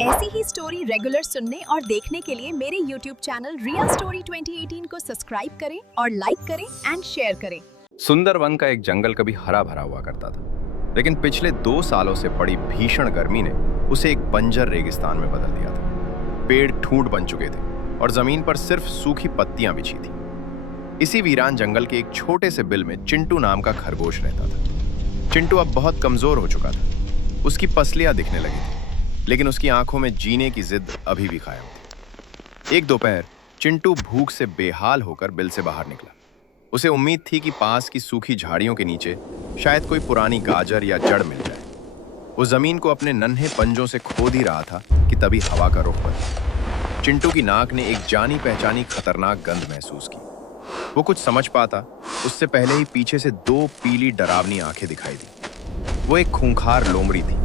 ऐसी ही story regular सुनने और देखने के लिए मेरे YouTube चैनल रिया स्टोरी 2018 को सब्सक्राइब करें और लाइक करें एंड शेयर करें। सुंदरवन का एक जंगल कभी हरा भरा हुआ करता था, लेकिन पिछले 2 सालों से पड़ी भीषण गर्मी ने उसे एक बंजर रेगिस्तान में बदल दिया था। पेड़ ठूंठ बन चुके थे और जमीन पर सिर्फ सूखी पत्तियां बिछी थी। इसी वीरान जंगल के एक छोटे से बिल में चिंटू नाम का खरगोश रहता था। चिंटू अब बहुत कमजोर हो चुका था। उसकी पसलियां दिखने लगी थी, लेकिन उसकी आंखों में जीने की जिद अभी भी कायम थी। एक दोपहर चिंटू भूख से बेहाल होकर बिल से बाहर निकला। उसे उम्मीद थी कि पास की सूखी झाड़ियों के नीचे शायद कोई पुरानी गाजर या जड़ मिल जाए। वो जमीन को अपने नन्हे पंजों से खोद ही रहा था कि तभी हवा का रुख बदला। चिंटू की नाक ने एक जानी पहचानी खतरनाक गंध महसूस की। वो कुछ समझ पाता उससे पहले ही पीछे से 2 पीली डरावनी आंखें दिखाई दी। वो एक खूंखार लोमड़ी थी।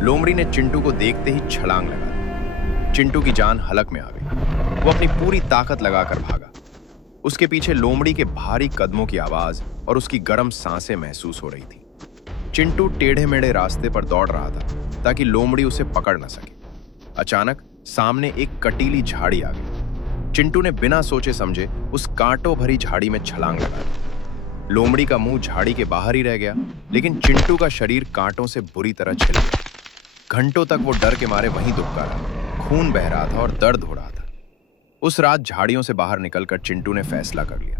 लोमड़ी ने चिंटू को देखते ही छलांग लगा दी। चिंटू की जान हलक में आ गई। वो अपनी पूरी ताकत लगाकर भागा। उसके पीछे लोमड़ी के भारी कदमों की आवाज और उसकी गर्म सांसें महसूस हो रही थी। चिंटू टेढ़े मेढ़े रास्ते पर दौड़ रहा था ताकि लोमड़ी उसे पकड़ न सके। अचानक सामने एक कटीली झाड़ी आ गई। चिंटू ने बिना सोचे समझे उस कांटों भरी झाड़ी में छलांग लगा दी। लोमड़ी का मुंह झाड़ी के बाहर ही रह गया, लेकिन चिंटू का शरीर कांटों से बुरी तरह छिल गया। घंटों तक वो डर के मारे वहीं दुबका रहा। खून बह रहा था और दर्द हो रहा था। उस रात झाड़ियों से बाहर निकलकर चिंटू ने फैसला कर लिया,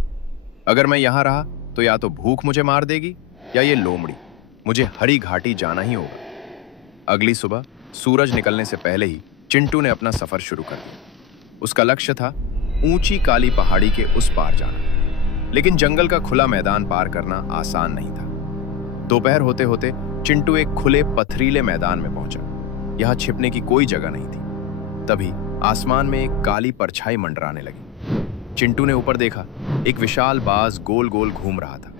अगर मैं यहां रहा तो या तो भूख मुझे मार देगी या ये लोमड़ी। मुझे हरी घाटी जाना ही होगा। अगली सुबह सूरज निकलने से पहले ही चिंटू ने अपना सफर शुरू कर दिया। उसका लक्ष्य था ऊंची काली पहाड़ी के उस पार जाना, लेकिन जंगल का खुला मैदान पार करना आसान नहीं था। दोपहर होते होते चिंटू एक खुले पथरीले मैदान में पहुंचा। यहां छिपने की कोई जगह नहीं थी। तभी आसमान में एक काली परछाई मंडराने लगी। चिंटू ने ऊपर देखा। एक विशाल बाज गोल गोल घूम रहा था।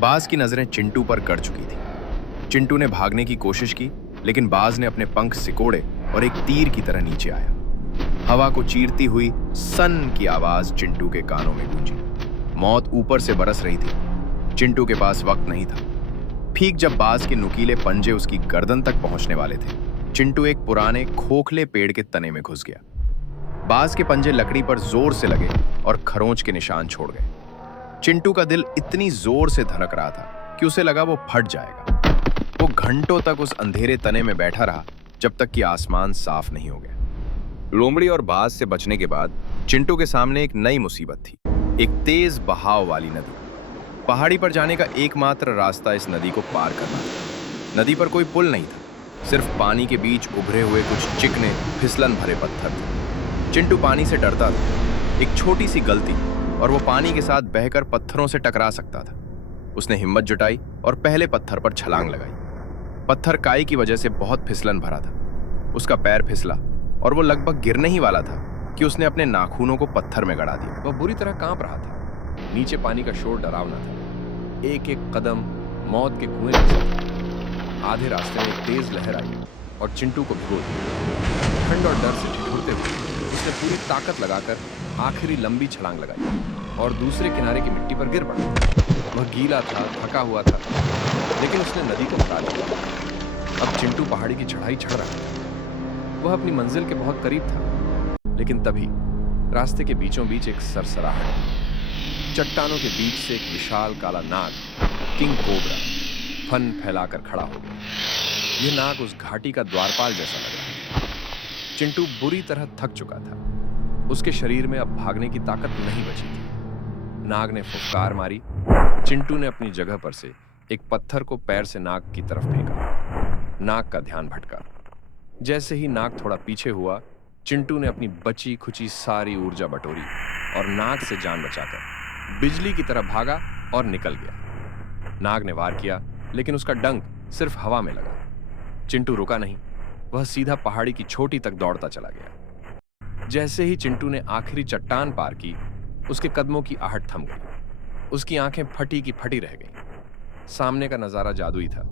बाज की नजरें चिंटू पर गड़ चुकी थी। चिंटू ने भागने की कोशिश की, लेकिन बाज ने अपने पंख सिकोड़े और एक तीर की तरह नीचे आया। हवा को चीरती हुई सन की आवाज चिंटू के कानों में गूंजी। मौत ऊपर से बरस रही थी। चिंटू के पास वक्त नहीं था। ठीक जब बाज के नुकीले पंजे उसकी गर्दन तक पहुंचने वाले थे, चिंटू एक पुराने खोखले पेड़ के तने में घुस गया। बाज के पंजे लकड़ी पर जोर से लगे और खरोंच के निशान छोड़ गए। चिंटू का दिल इतनी जोर से धड़क रहा था कि उसे लगा वो फट जाएगा। वो घंटों तक उस अंधेरे तने में बैठा रहा जब तक कि आसमान साफ नहीं हो गया। लोमड़ी और बाज से बचने के बाद चिंटू के सामने एक नई मुसीबत थी, एक तेज बहाव वाली नदी। पहाड़ी पर जाने का एकमात्र रास्ता इस नदी को पार करना था। नदी पर कोई पुल नहीं था, सिर्फ पानी के बीच उभरे हुए कुछ चिकने फिसलन भरे पत्थर थे। चिंटू पानी से डरता था। एक छोटी सी गलती और वो पानी के साथ बहकर पत्थरों से टकरा सकता था। उसने हिम्मत जुटाई और पहले पत्थर पर छलांग लगाई। पत्थर काई की वजह से बहुत फिसलन भरा था। उसका पैर फिसला और वो लगभग गिरने ही वाला था कि उसने अपने नाखूनों को पत्थर में गड़ा दिया। वह बुरी तरह कांप रहा था। नीचे पानी का शोर डरावना था। एक एक कदम मौत के कुएं जैसा था। आधे रास्ते में एक तेज लहर आई और चिंटू को भिगो दिया। ठंड और डर से ठिठुरते हुए उसने पूरी ताकत लगाकर आखिरी लंबी छलांग लगाई और दूसरे किनारे की मिट्टी पर गिर पड़ा। वह गीला था, थका हुआ था, लेकिन उसने नदी को हरा दिया। अब चिंटू पहाड़ी की चढ़ाई चढ़ रहा था। वह अपनी मंजिल के बहुत करीब था, लेकिन तभी रास्ते के बीचों बीच एक सरसराहट। चट्टानों के बीच से एक विशाल काला नाग, किंग कोबरा, फन फैलाकर खड़ा हो गया। यह नाग उस घाटी का द्वारपाल जैसा लग रहा था। चिंटू बुरी तरह थक चुका था। उसके शरीर में अब भागने की ताकत नहीं बची थी। नाग ने फुफकार मारी। चिंटू ने अपनी जगह पर से एक पत्थर को पैर से नाग की तरफ फेंका। नाग का ध्यान भटका। जैसे ही नाग थोड़ा पीछे हुआ, चिंटू ने अपनी बची खुची सारी ऊर्जा बटोरी और नाग से जान बचाकर बिजली की तरह भागा और निकल गया। नाग ने वार किया, लेकिन उसका डंक सिर्फ हवा में लगा। चिंटू रुका नहीं। वह सीधा पहाड़ी की चोटी तक दौड़ता चला गया। जैसे ही चिंटू ने आखिरी चट्टान पार की, उसके कदमों की आहट थम गई। उसकी आंखें फटी की फटी रह गईं। सामने का नजारा जादुई था।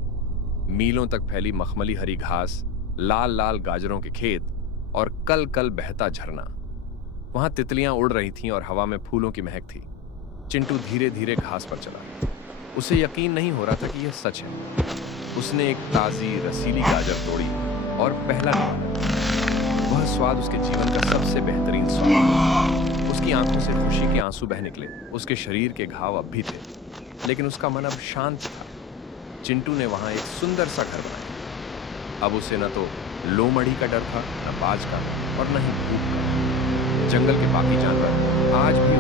मीलों तक फैली मखमली हरी घास, लाल लाल गाजरों के खेत और कल कल बहता झरना। वहां तितलियां उड़ रही थीं और हवा में फूलों की महक थी। चिंटू धीरे धीरे घास पर चला। उसे यकीन नहीं हो रहा था कि यह सच है। उसने एक ताजी रसीली गाजर तोड़ी और पहला निकाला। वह स्वाद उसके जीवन का सबसे बेहतरीन स्वाद था। उसकी आंखों से खुशी के आंसू बह निकले। उसके शरीर के घाव अब भी थे, लेकिन उसका मन अब शांत था। चिंटू ने वहां एक सुंदर सा घर बनाया। अब उसे न तो लोमड़ी का डर था, न बाज का, और न ही भूख का। जंगल के बाकी जानवर आज भी